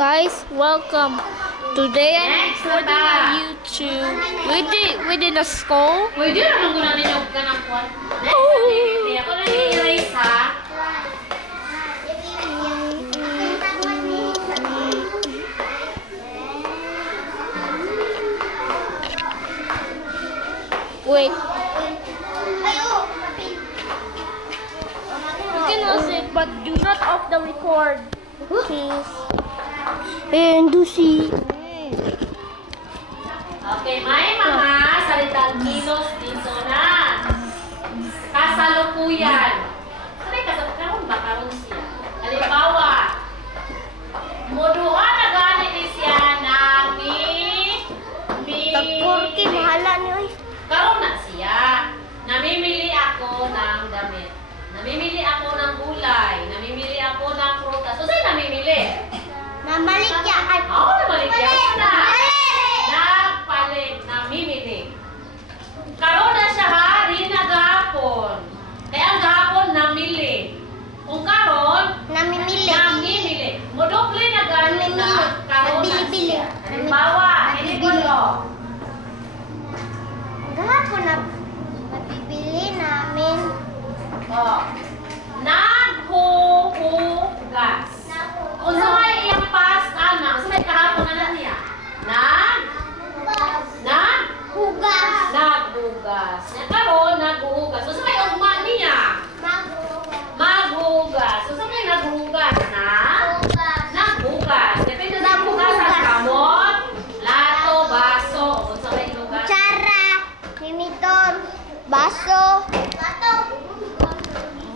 Guys, welcome. Today I'm recording on YouTube. We did a skull. Pwede naman ko natin yung ganang kwan. Next, ako na i-erase ha. Wait. You can also it, but do not off the record. Please. And do see. Okay, may mga salitang kilos dito na. Kasalukuyan. Sabay kasalukuyan ba karon siya? Halimbawa, moduha na gani ni siya Tagpurki, mahala niyo eh. karon na siya. Namimili ako ng damit. Namimili ako ng gulay. Namimili ako ng prutas. So, sa'yo namimili? Namaligyan. Oo, namaligyan siya na. Nagpalit. Namimili. Karon na siya ha, rin na gahapon. Kaya ang gahapon, namili. Kung karon, Namimili. namimili. Modoble na gano'n na, karon na Nabili-bili. siya. Halimbawa, hindi ko lo. Gahapon na nabibili namin. Oh. Naghuhugas. Kung sa may iyang past, sa may kahapon na niya. Hugas. Naghugas. Karon, naghuhugas. So sa may ugma niya. Maghugas. So sa may naghuhugas na? Naghugas. Depende sa hugasan. Kamot, lato, baso. Kung sa may hugas. Kutsara. Mimitor. Baso.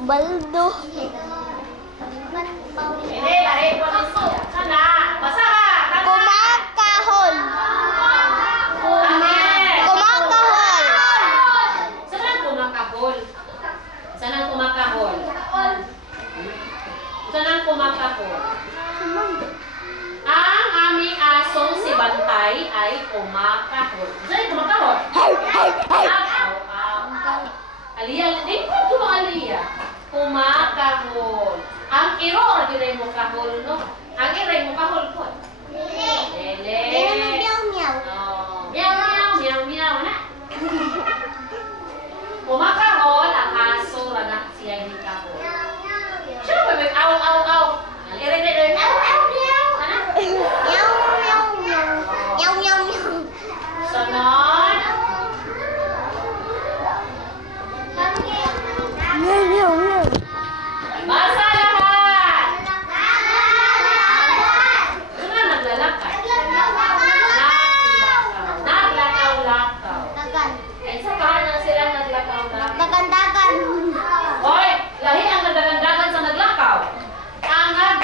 Baldo. Hindi, lahi po na siya. Sana, basa ka. Kumakahol. Kumakahol. Saan kumakahol? Saan kumakahol? Saan kumakahol? Ang aming asong si Bantay ay kumakahol. Saan kumakahol? Aliyah, di ba ito mga aliyah? Kumakahol. Ang iro, rin mo kahol, no? Ang iray mo kahol po. Lele. Meow. Oh, meow, meow, meow, meow, na. Kumakahol, ang aso, ranak siya hindi kahol. Siya ba may aw, aw, aw? Ang iray, aw, aw, meow, ano? Sunod. Basa lahat! Sino naglalakad? Naglakaw-lakaw. Ay, sa kahanan sila naglakaw-lakaw. Dagan-dagan. Hoy! Lahi ang nagdagandagan sa naglakaw. Ang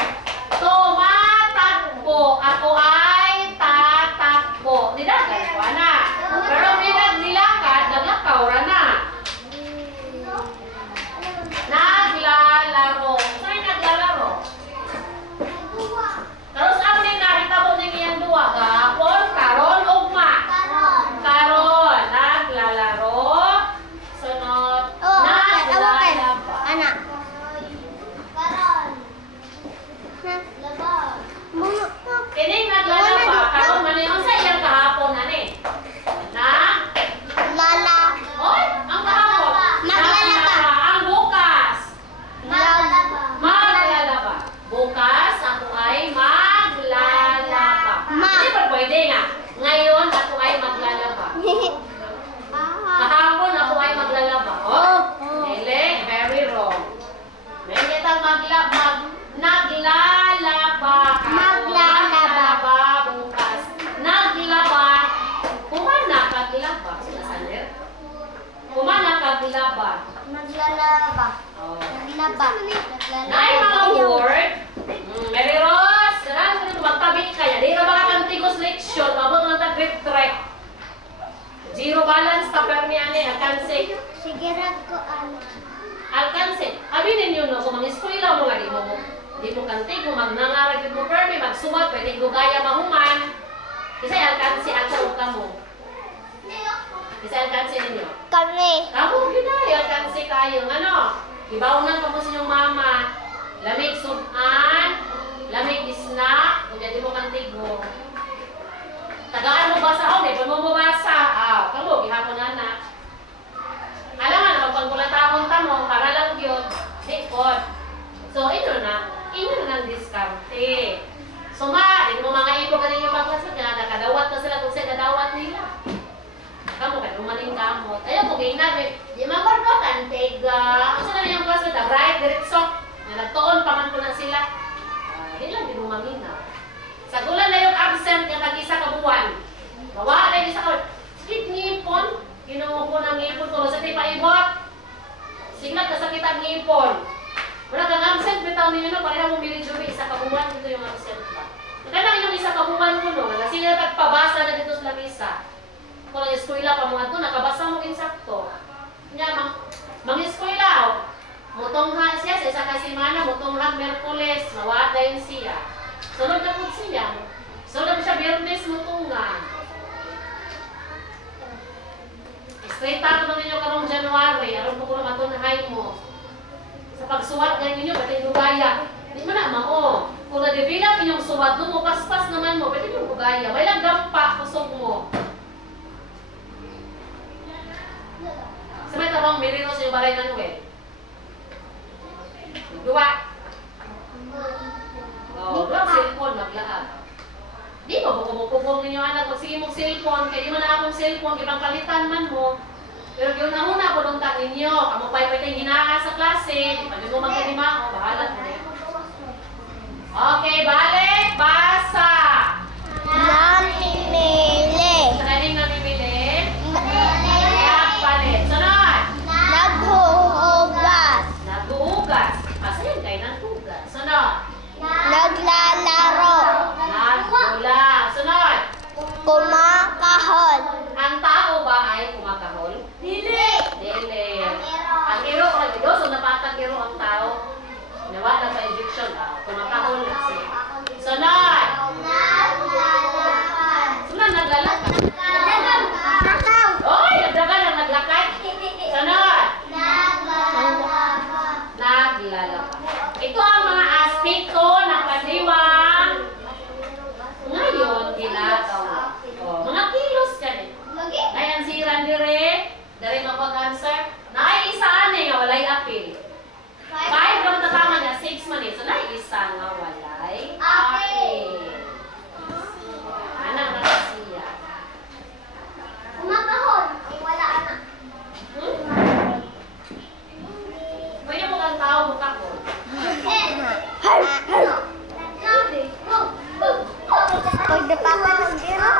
tumatakbo. Ako ay tatakbo. Nidagan ko, ana. Pero nilakad, naglakaw, rana. Naglalaro. Saan naglalaro? Tapos ano yung nakita mo ng iyang duwa? Gapon, karon, ugma. Karon. Naglalaro. Sunod. Naglalaba. Anak. Kining naglalaba. Karon man yun sa iyang kahapon na ni. Lala. Oy, ang kahapon. Maglalaba. Ang bukas. Maglalaba. Maglalaba. Bukas ako ay maglalaba. Hindi ba pwede nga? Ngayon ako ay maglalaba. Kahapon ako ay maglalaba. Oh, Lele, very wrong. May kitang naglalaba. Maglalaba bukas. Naglaba. Kumana kaglaba. Sinasalir? Kumana kaglaba. Maglalaba. Oh. Naglaba. Nay mga word. Mary Rose, sarang ko nito magtabi kaya. Di ka baka kantigos leksyon, mabang nga nag-grip track. Zero balance ta permi ane, alkanse. Sige ko Alkanse. Abi ninyo no, kung mag-eskwela mo nga, di mo kantig, kung magnangarag mo permi, magsumat, pwede ko gaya mahuman. Kasi alkanse, alkanse ka mo. Kasi alkanse ninyo. Kami. Kamu gina, alkanse kayo. Ano? Ibaunan pa mo sa inyong mama. Lamig sudan, lamig snack, kung di mo ate. Suma, di mo mga ibo ka rin yung mga klase, kaya nakadawat na sila kung sila nadawat nila. Kamu kan rumaling kamot. Ayaw mo ginabi. Di mabarko kantega. Kasi na yung klase na bright diretso. Na nagtuon pa man ko na sila. Hindi lang dinumamina. Sa gulan na yung absent yung tag-isa ka buwan. Bawa na yung isa ka. Skip ngipon. Kinuha ko ng ngipon ko. Sa tipa ibot. Siglat na sakit ang ngipon. Wala kang absent. Bitaw ninyo na. Pareha mo mili-jubi. Isa ka buwan. Ito yung absent ba. Kaya yung isa ka buwan ko no. Sila nagpabasa na dito sa lamisa. Kung nag-eskwela pa mga ito, nakabasa mo insakto. Nga, mang-eskwela, mutonghan siya sa isa kasimana, mutonghan Merkules, mawada yun siya. Sunod na po siya. Sunod siya Biyernes, mutonghan. Straight up naman ninyo karong January, aron po ko na matunhay mo. Sa pagsuwat ganyan ninyo, pati bugaya. Hindi mo na, mao. Kung na-develop inyong suwat, mo paspas naman mo, pati yung bugaya. May lang dampa, kusog mo. Sa may tabang mirino sa yung balay ng Noel. Dua. Dua cellphone, maglaag. Di ba bukong ninyo anak, pag sige mong cellphone, kaya di man na akong cellphone, ibang palitan man mo. Pero yun na una, pununta ninyo. Kamu pa'y pwede hinaka sa klase. Di ba mo magkanimao, bahala mo. Okay, balik, basa. Namimili. Sa kaning namimili? Nagpalit. Sunod. Naghuhugas. Naghuhugas. Asa yun kayo ng hugas? Sunod. Naglalaro. Naggulang. Sunod. Kumakahon. Ang tao ba ay kumakahol? Dili. Dili. Ang iro, so napatag iro ang tao. Nawa na sa ejection. Kumakahol na siya. Sunod. Sunod, naglalakad. Oy, nagdagan ang naglakad. Sunod. Naglalakad. Ito ang mga aspekto ng kadiwang ngayon ginagawa. Mga kilos ka din. Ngayon si Randire, dari mapag-answer. Nai-isa nga walay apil. 5 lang tatama niya, 6 man eh. So nai-isa nga walay apil. Anak na siya. Kumakahon. Ay, wala anak. Pwede mo kang tao mo kako. Pag napaka ng giro.